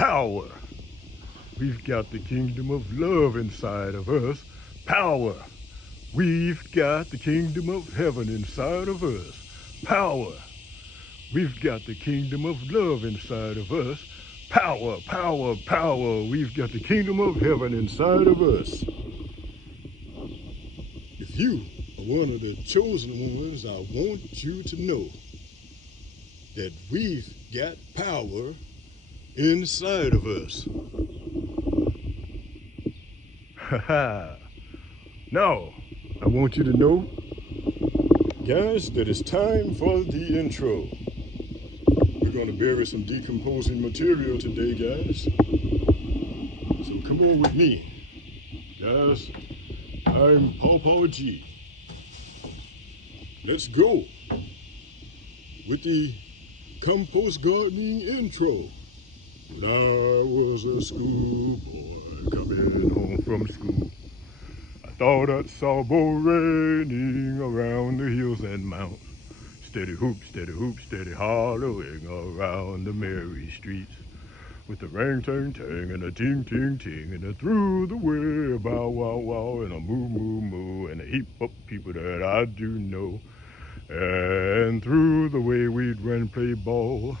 Power. We've got the kingdom of love inside of us. Power. We've got the kingdom of heaven inside of us. Power. We've got the kingdom of love inside of us. Power, power, power. We've got the kingdom of heaven inside of us. If you are one of the chosen ones, I want you to know that we've got power inside of us. Haha. Now, I want you to know, guys, that it's time for the intro. We're going to bury some decomposing material today, guys. So come on with me. Guys, I'm Ppgee. Let's go with the compost gardening intro. When I was a schoolboy coming home from school, I thought I saw bow raining around the hills and mountains. Steady hoop, steady hollowing around the merry streets. With a rang tang tang and a ting ting ting and a through the way, a bow wow wow and a moo moo moo and a heap of people that I do know. And through the way we'd run play ball,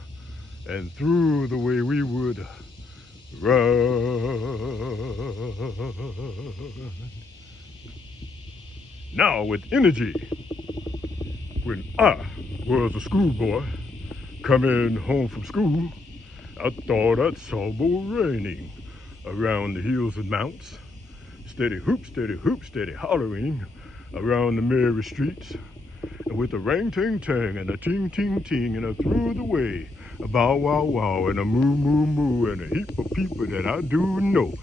and through the way we would run. Now with energy. When I was a schoolboy coming home from school, I thought I saw more raining around the hills and mounts. Steady hoop, steady hollering around the merry streets. And with a rang ting tang and a ting ting ting and a through the way, a bow wow wow and a moo moo moo and a heap of people that I do know.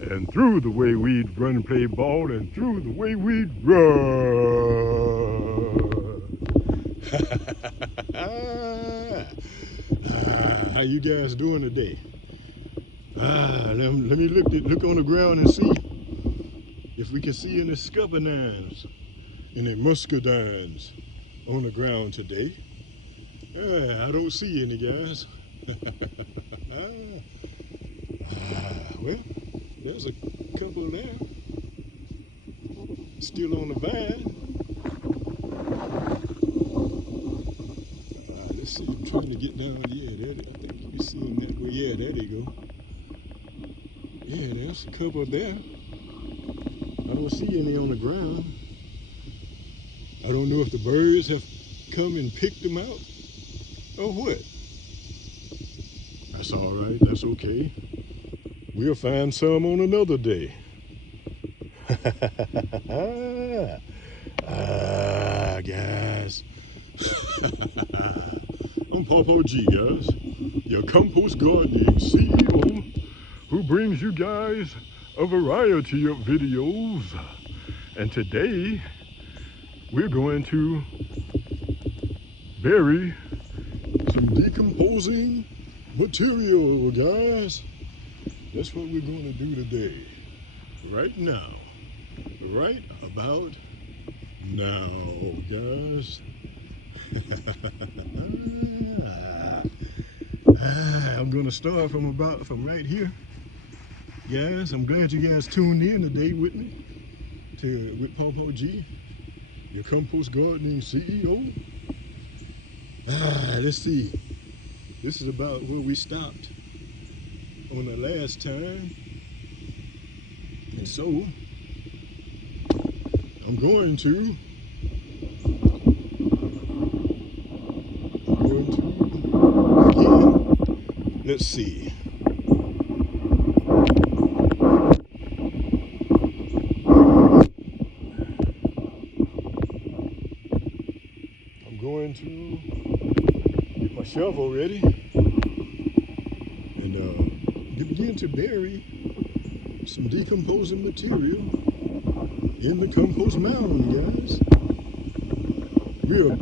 And through the way we'd run and play ball and through the way we'd run. How you guys doing today? Let me look on the ground and see if we can see any scuppernines, any muscadines on the ground today. I don't see any, guys. Well, there's a couple there, still on the vine. Let's see, I'm trying to get down. Yeah, there, I think you can see them that way. Yeah, there they go. Yeah, there's a couple there. I don't see any on the ground. I don't know if the birds have come and picked them out or what. That's all right, that's okay. We'll find some on another day. Guys. I'm Ppgee, guys, your compost gardening CEO, who brings you guys a variety of videos. And today, we're going to bury some decomposing material, guys. That's what we're going to do today. Right now. Right about now, guys. I'm going to start from right here. Guys, I'm glad you guys tuned in today with me, with Ppgee, your compost gardening CEO. Let's see. This is about where we stopped on the last time. And so, I'm going to again, let's see. I'm going to get my shovel ready and begin to bury some decomposing material in the compost mound, guys. We are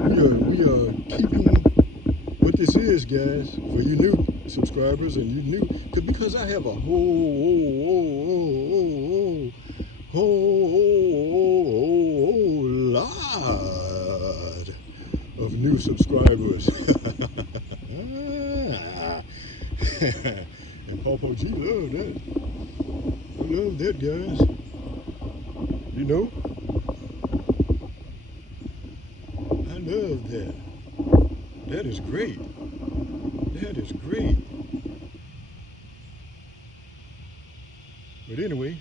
keeping what this is, guys, for you new subscribers and you new, because I have a whole lot of new subscribers. And Ppgee love that. I love that, guys. You know, I love that. That is great. That is great. But anyway,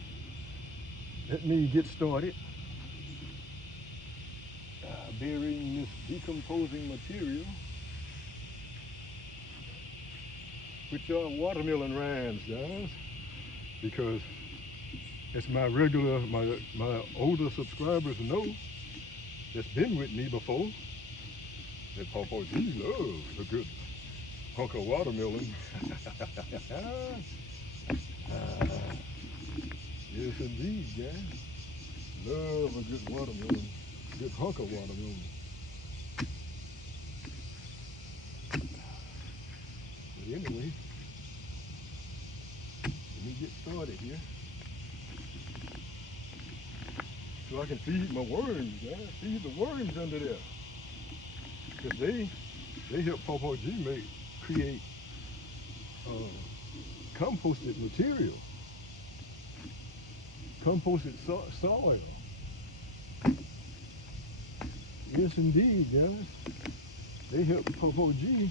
let me get started burying this decomposing material, which are watermelon rinds, guys, because as my older subscribers know, that's been with me before, that Ppgee loves a good hunk of watermelon. Yes, indeed, guys. Love a good watermelon, good hunk of watermelon. But anyway, let me get started here, so I can feed my worms, guys. Feed the worms under there, because they help Ppgee create composted material, composted soil. Yes, indeed, guys. They help Ppgee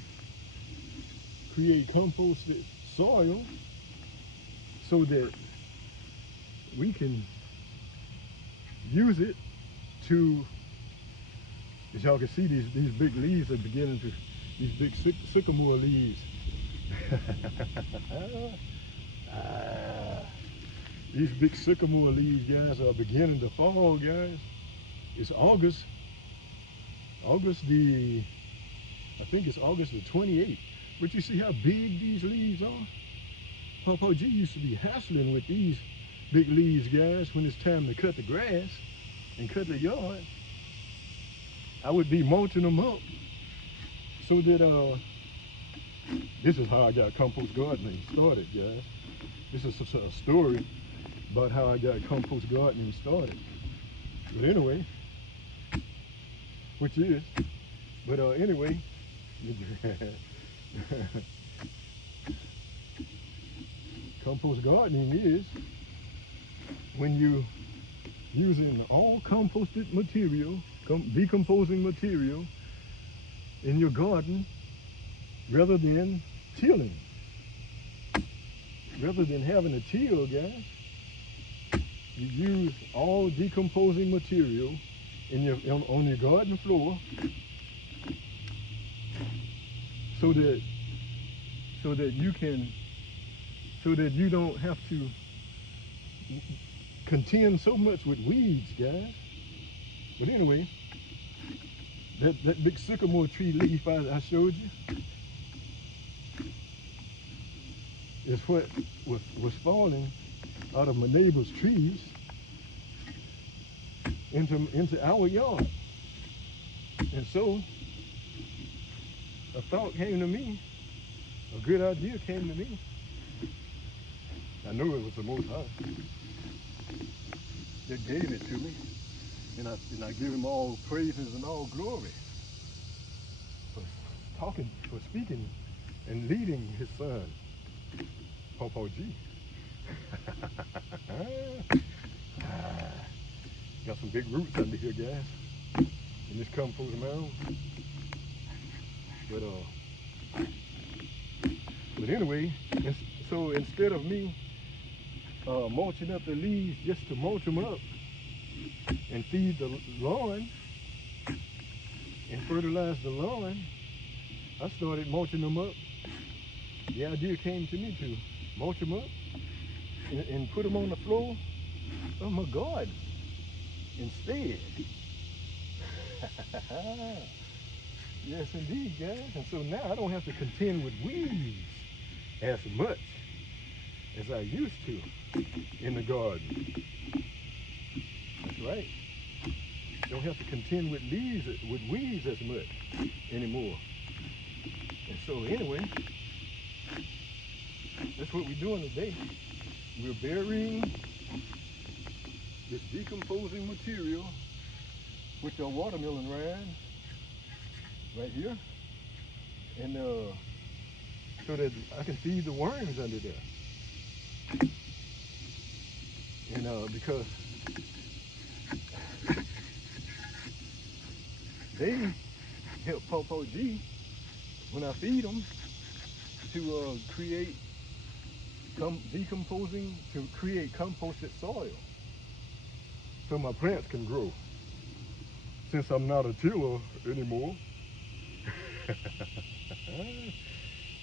create composted soil so that we can use it to, as y'all can see, these big leaves are beginning to, these big sycamore leaves. These big sycamore leaves, guys, are beginning to fall, guys. It's August the, I think it's August the 28th. But you see how big these leaves are? Ppgee used to be hassling with these big leaves, guys, when it's time to cut the grass and cut the yard. I would be mulching them up so that, this is how I got compost gardening started, guys. This is a story about how I got compost gardening started. But anyway, anyway, compost gardening is when you using all composted material, decomposing material in your garden, rather than tilling. Rather than having a till, guys, you use all decomposing material on your garden floor, so that you don't have to contend so much with weeds, guys. But anyway, that big sycamore tree leaf I showed you is what was falling out of my neighbor's trees into our yard. And so a thought came to me, a good idea came to me. I know it was the Most High that gave it to me, and I give him all praises and all glory for speaking and leading his son, Ppgee. Got some big roots under here, guys, in this compost mound. But anyway, so instead of me mulching up the leaves just to mulch them up and feed the lawn and fertilize the lawn, I started mulching them up. The idea came to me to mulch them up and put them on the floor of my garden instead. Yes, indeed, guys. And so now I don't have to contend with weeds as much as I used to in the garden. That's right. Don't have to contend with weeds as much anymore. And so anyway, that's what we're doing today. We're burying this decomposing material, which are watermelon rinds, right here, and so that I can feed the worms under there. Because they help Ppgee when I feed them to create decomposing, to create composted soil so my plants can grow. Since I'm not a tiller anymore,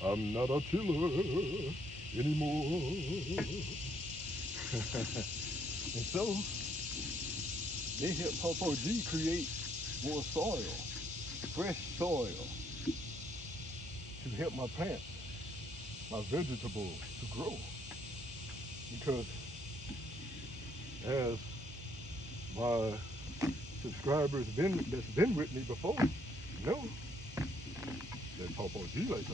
I'm not a tiller anymore. And so they help Ppgee create more soil, fresh soil, to help my plants, my vegetables to grow. Because as my subscribers that's been with me before know that Ppgee likes to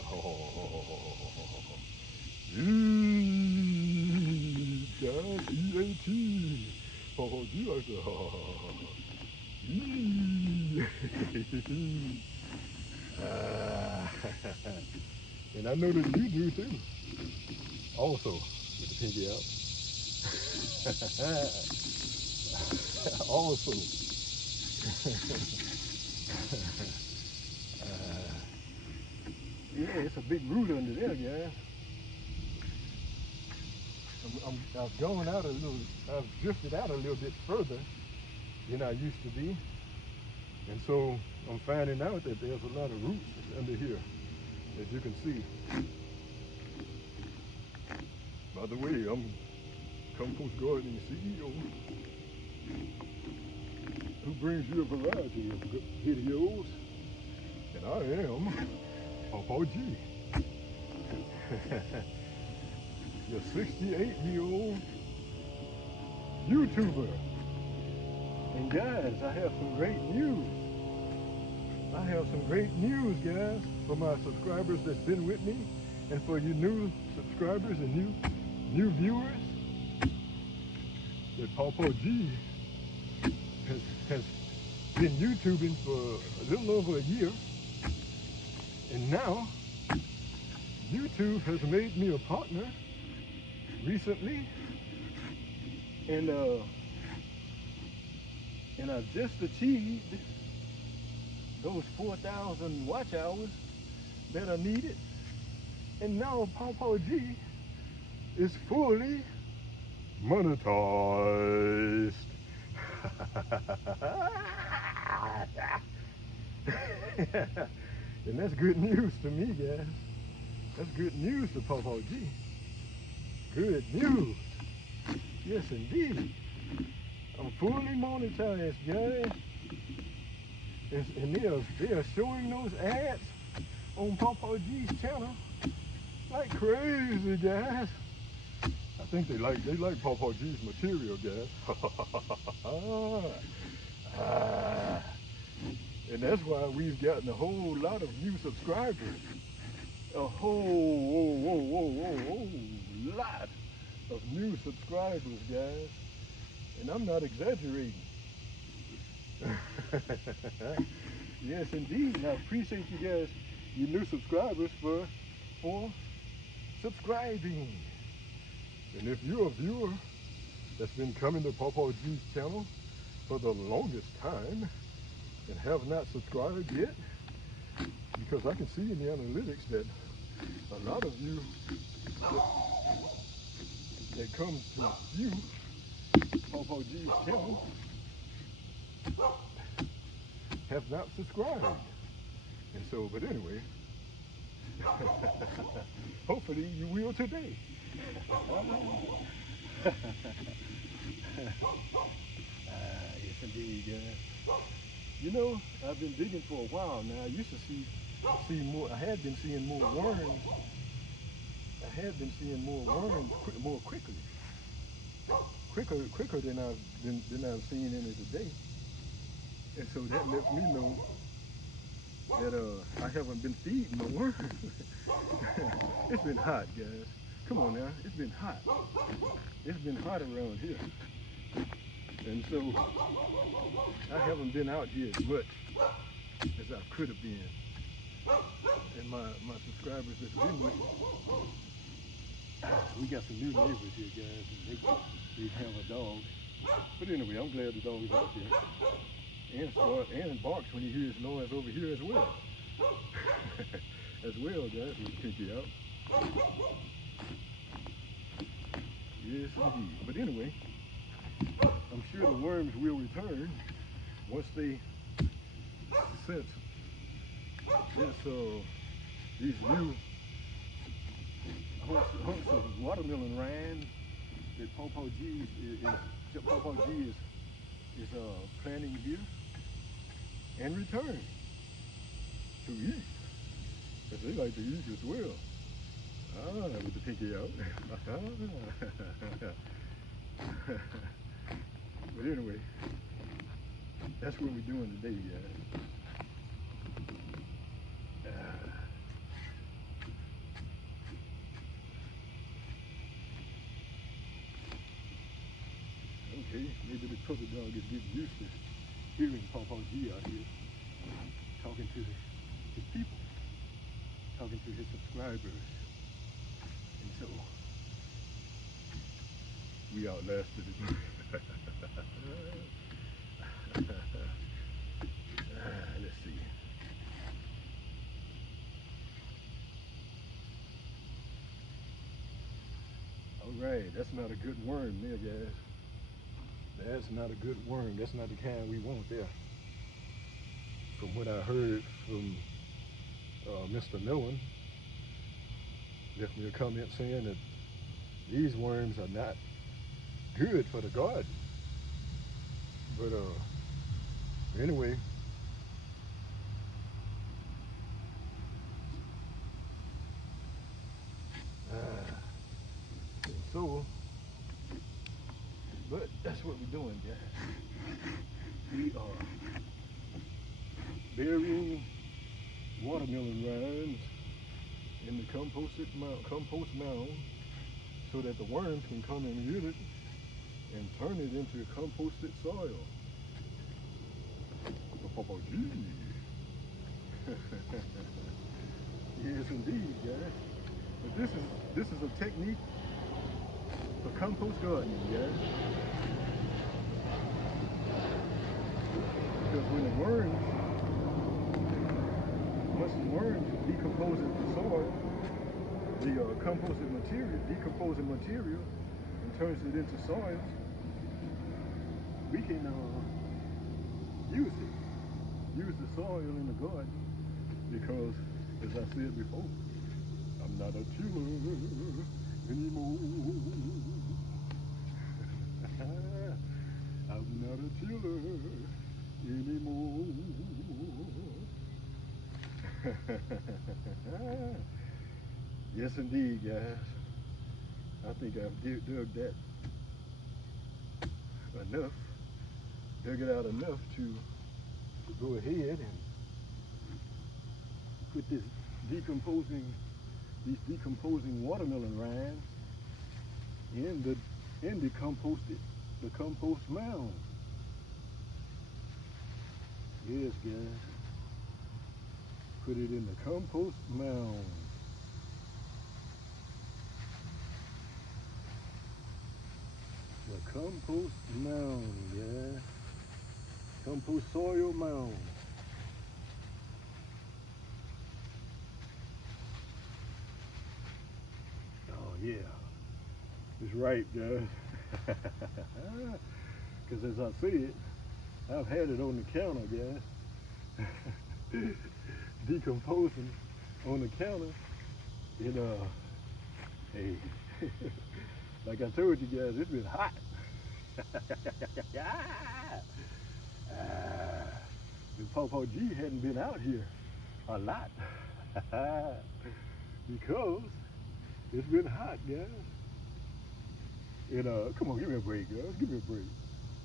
guys, E-A-T. Ppgee likes to and I know that you do too. Also, with the pinky out. Also. Yeah, it's a big root under there, guys. I've gone out a little, I've drifted out a little bit further than I used to be. And so I'm finding out that there's a lot of roots under here, as you can see. By the way, I'm Compost Gardening CEO, who brings you a variety of videos, and I am Ppgee, your 68-year-old YouTuber. And guys, I have some great news. I have some great news, guys, for my subscribers that's been with me, and for you new subscribers and new viewers. That Ppgee has been YouTubing for a little over a year, and now YouTube has made me a partner recently, and I've just achieved those 4,000 watch hours that are needed, and now Ppgee is fully monetized. And that's good news to me, guys. That's good news to Ppgee. Good news. Yes, indeed. I'm fully monetized, guys. And they are showing those ads on Ppgee's channel like crazy, guys. I think they like Ppgee's material, guys. And that's why we've gotten a whole lot of new subscribers. A whole lot of new subscribers, guys. And I'm not exaggerating. Yes, indeed. And I appreciate you guys, you new subscribers, for subscribing. And if you're a viewer that's been coming to Ppgee's channel for the longest time and have not subscribed yet, because I can see in the analytics that a lot of you that come to view Ppgee's channel have not subscribed. And so, but anyway, hopefully you will today. Yes, indeed, guys. You know, I've been digging for a while now. I used to see more. I had been seeing more worms. I had been seeing more worms more quicker than I've seen any today. And so that lets me know that I haven't been feeding my worms. It's been hot, guys. Come on now, it's been hot. It's been hot around here. And so I haven't been out here as much as I could have been. And my subscribers that's been with me We got some new neighbors here, guys, and they have a dog. But anyway, I'm glad the dog's out there. And barks when he hears noise over here as well. As well, guys, with Ppgee out. Yes, indeed. But anyway, I'm sure the worms will return once they sense these new hunks of watermelon rind that Ppgee is planting here and return to eat, because they like to eat as well. With the Ppgee out. But anyway, that's what we're doing today, guys. Okay, maybe the puppy dog is getting used to hearing Ppgee out here talking to his people, talking to his subscribers. And so, we outlasted it. Let's see. All right, that's not a good worm there, guys. That's not a good worm. That's not the kind we want there. From what I heard from Mr. Millen, left me a comment saying that these worms are not good for the garden. But anyway, so, but that's what we're doing, guys. We are burying watermelon rinds in the compost mound so that the worms can come and get it and turn it into composted soil. Ppgee. Yes, indeed, guys. But this is a technique for compost gardening, guys. Because when the worms, once the worms decomposes the soil, the composted material, decomposing material, and turns it into soils, we can use the soil in the garden, because, as I said before, I'm not a tiller anymore. I'm not a tiller anymore. Yes, indeed, guys. I think I've dug that enough, dug it out enough to go ahead and put these decomposing watermelon rinds in the compost mound. Yes, guys. Put it in the compost mound. The compost mound, yeah. Compost soil mound. Oh yeah, it's right, guys. Because as I said, I've had it on the counter, guys. Decomposing on the counter. Hey, like I told you guys, it's been hot. And Ppgee hadn't been out here a lot because it's been hot, guys. And come on, give me a break, guys. Give me a break.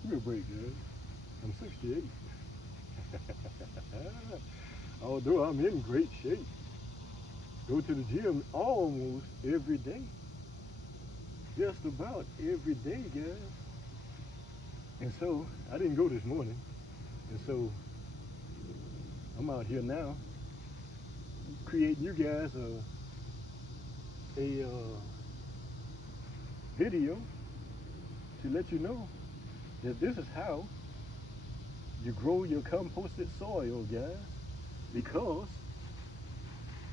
Give me a break, guys. I'm 68. Although I'm in great shape. Go to the gym almost every day. Just about every day, guys. And so, I didn't go this morning. And so, I'm out here now, creating you guys video to let you know that this is how you grow your composted soil, guys. Because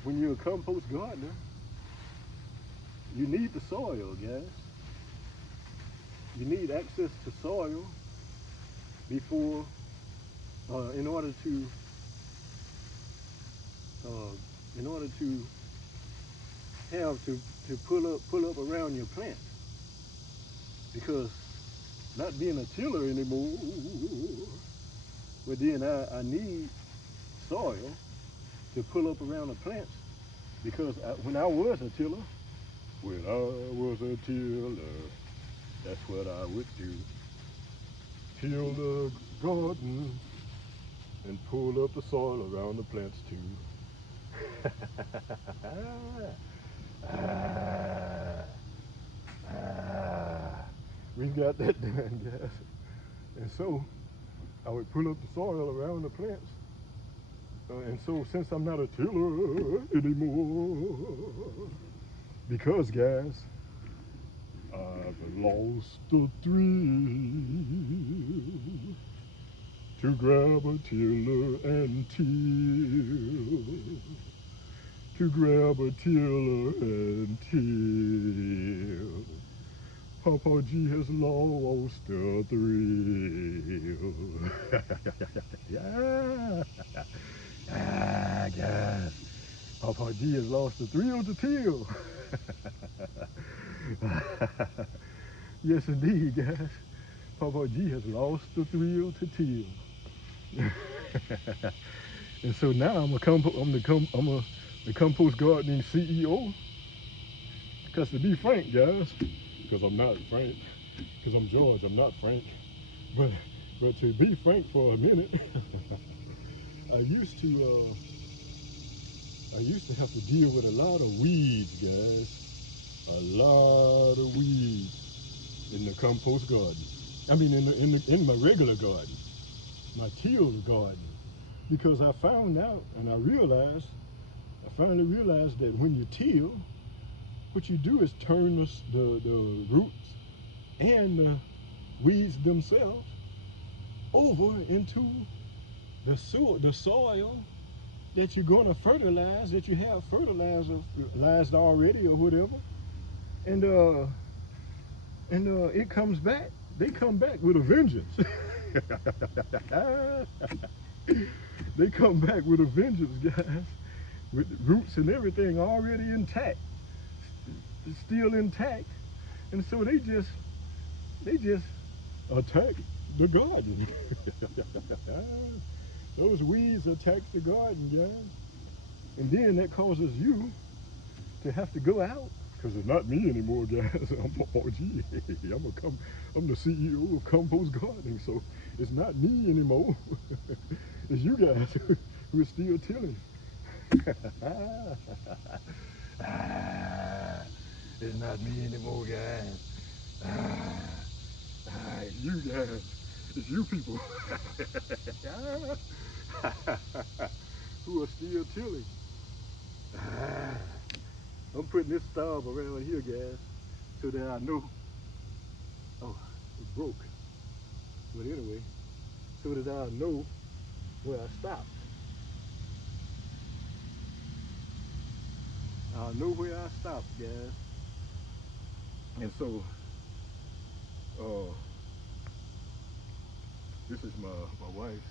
when you're a compost gardener, you need the soil, guys. You need access to soil before, in order to have to pull up around your plant. Because not being a tiller anymore, but then I need soil to pull up around the plants. Because when I was a tiller, that's what I would do. Till the garden and pull up the soil around the plants too. We've got that done, guys. And so I would pull up the soil around the plants. And so since I'm not a tiller anymore, because guys, I've lost the thrill to grab a tiller and till, to grab a tiller and till. Ppgee has lost the thrill. Yeah. Guys, Ppgee has lost the thrill to till. Yes, indeed, guys. Ppgee has lost the thrill to till. And so now I'm the compost gardening CEO. Because to be frank, guys, because I'm not Frank, because I'm George, I'm not Frank. But to be frank for a minute, I used to have to deal with a lot of weeds, guys. A lot of weeds in the compost garden. I mean, in my regular garden, my till garden, because I found out and I finally realized that when you till, what you do is turn the roots and the weeds themselves over into the soil that you're going to fertilize, that you have fertilized already or whatever, and it comes back. They come back with a vengeance. They come back with a vengeance, guys, with roots and everything already intact, still intact, and so they just attack the garden. Those weeds attack the garden, guys, and then that causes you to have to go out, because it's not me anymore, guys. I'm Ppgee. I'm the CEO of compost gardening, so it's not me anymore. It's you guys who are still tilling. It's not me anymore, guys. You guys, it's you people who are still tilling. I'm putting this stub around here, guys, so that I know. Oh, it broke. But anyway, so that I know where I stopped. I'll know where I stopped, guys. And so, this is my wife's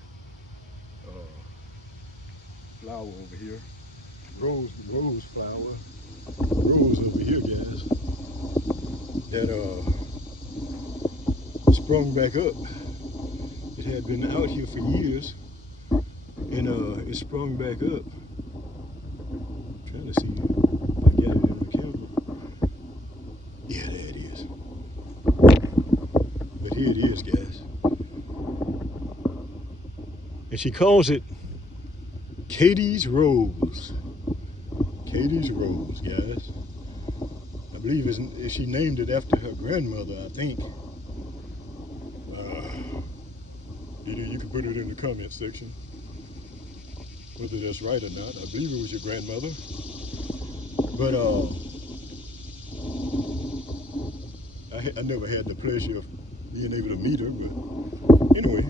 flower over here. Rose flower. Rose over here, guys. That sprung back up. It had been out here for years, and it sprung back up. I'm trying to see if I got it in the camera. Yeah, there it is. But here it is, guys. And she calls it Katie's Rose. Katie's Rose, guys. I believe she named it after her grandmother, I think. Either you can put it in the comment section, whether that's right or not. I believe it was your grandmother. But I never had the pleasure of being able to meet her, but anyway,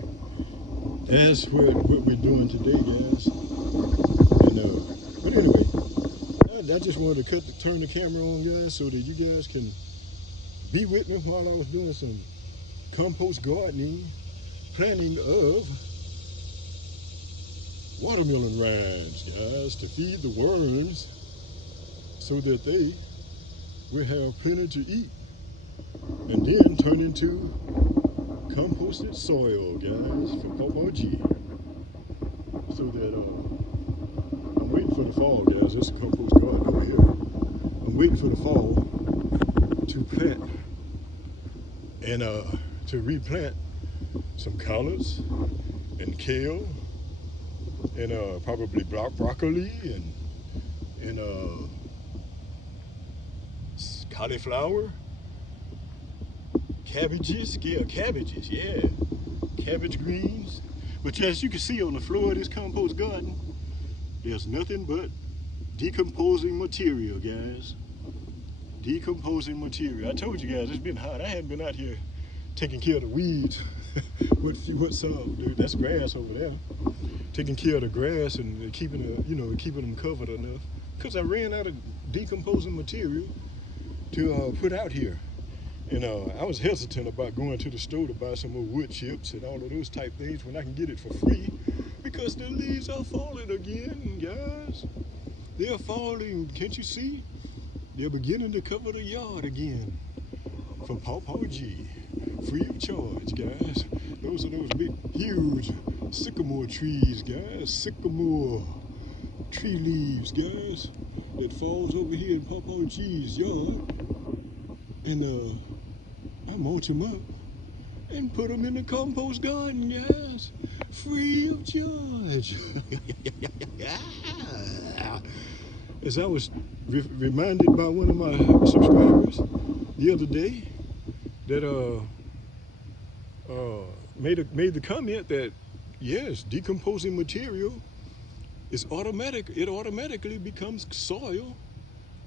that's what we're doing today, guys. And but anyway, I just wanted to turn the camera on, guys, so that you guys can be with me while I was doing some compost gardening, planting of watermelon rinds, guys, to feed the worms so that they will have plenty to eat, and then turn into composted soil, guys, for Ppgee. So that I'm waiting for the fall, guys. This is a compost garden over here. I'm waiting for the fall to plant and to replant some collards and kale and probably broccoli and cauliflower, cabbages, yeah, cabbage greens. But as you can see on the floor of this compost garden, there's nothing but decomposing material, guys. Decomposing material. I told you guys it's been hot. I hadn't been out here taking care of the weeds. What's dude? That's grass over there. Taking care of the grass and keeping keeping them covered enough. Because I ran out of decomposing material to put out here. And I was hesitant about going to the store to buy some more wood chips and all of those type things when I can get it for free, because the leaves are falling again, guys. They're falling, can't you see? They're beginning to cover the yard again from Ppgee, free of charge, guys. Those are those big, huge sycamore trees, guys. Sycamore tree leaves, guys, that falls over here in Ppgee's yard. And I mulch them up and put them in the compost garden, guys, free of charge. As I was reminded by one of my subscribers the other day that made the comment that yes, decomposing material is automatic. It automatically becomes soil.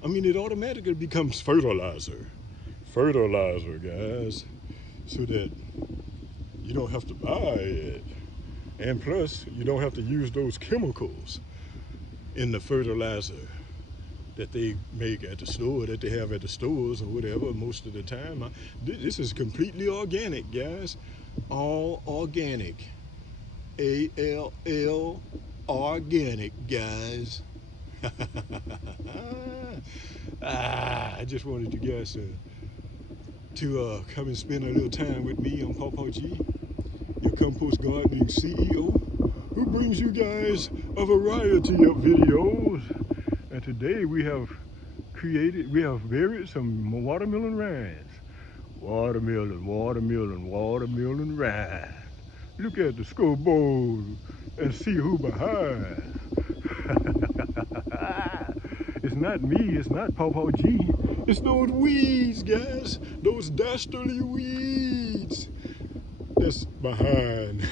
I mean, it automatically becomes fertilizer, guys, so that you don't have to buy it, and plus you don't have to use those chemicals in the fertilizer that they make at the store, that they have at the stores or whatever most of the time. This is completely organic, guys. All organic. A-L-L, organic, guys. I just wanted you guys to come and spend a little time with me on Ppgee, your compost gardening CEO, who brings you guys a variety of videos. And today we have buried some watermelon rinds. Watermelon rinds. Look at the scoreboard and see who behind. It's not me, it's not Ppgee. It's those weeds, guys. Those dastardly weeds that's behind.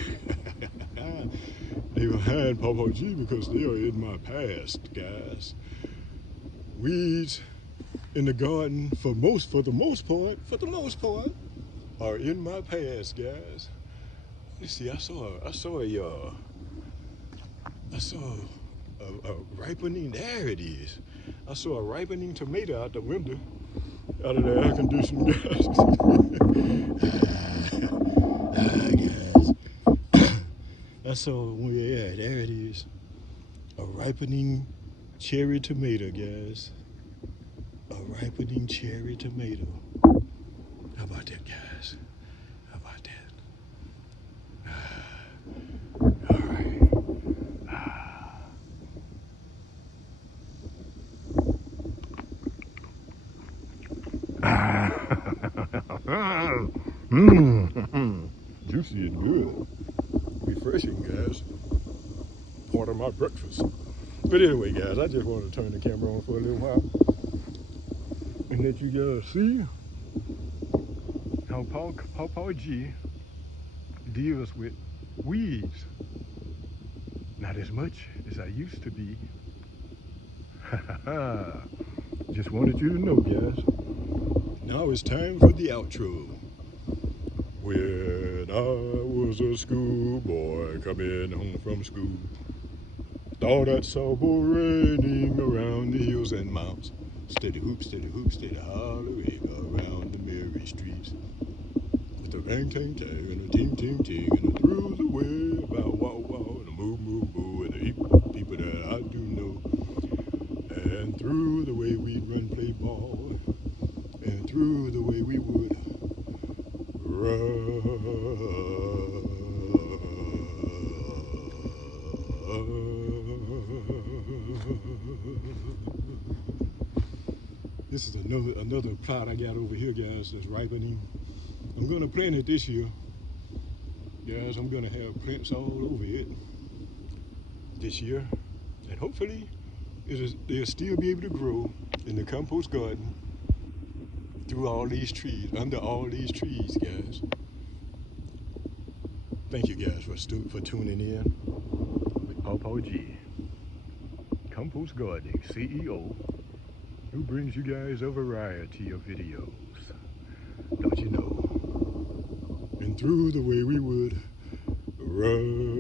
They're behind Ppgee because they are in my past, guys. Weeds in the garden, for the most part, are in my past, guys. You see, I saw a ripening. There it is. I saw a ripening tomato out the window, out of the air conditioning, guys. I saw, yeah, there it is. A ripening cherry tomato, guys. A ripening cherry tomato. How about that, guys? How about that? All right. Juicy and good. Refreshing, guys. Part of my breakfast. But anyway, guys, I just wanted to turn the camera on for a little while and let you guys see how Ppgee deals with weeds. Not as much as I used to be. Just wanted you to know, guys. Now it's time for the outro. When I was a schoolboy coming home from school, thought I saw bull raining around the hills and mounts. Steady hoop, hollering around the merry streets. With a rang tang tang and a ting ting ting and a through the way about wow wow and a moo moo moo and a heap of people that I do know. And through the way we'd run play ball, and through the way we would run. This is another plot I got over here, guys, that's ripening. I'm gonna plant it this year. Guys, I'm gonna have plants all over it this year. And hopefully they'll still be able to grow in the compost garden through all these trees, under all these trees, guys. Thank you guys for tuning in with Ppgee, Compost Gardening CEO, who brings you guys a variety of videos. Don't you know? And through the way we would run.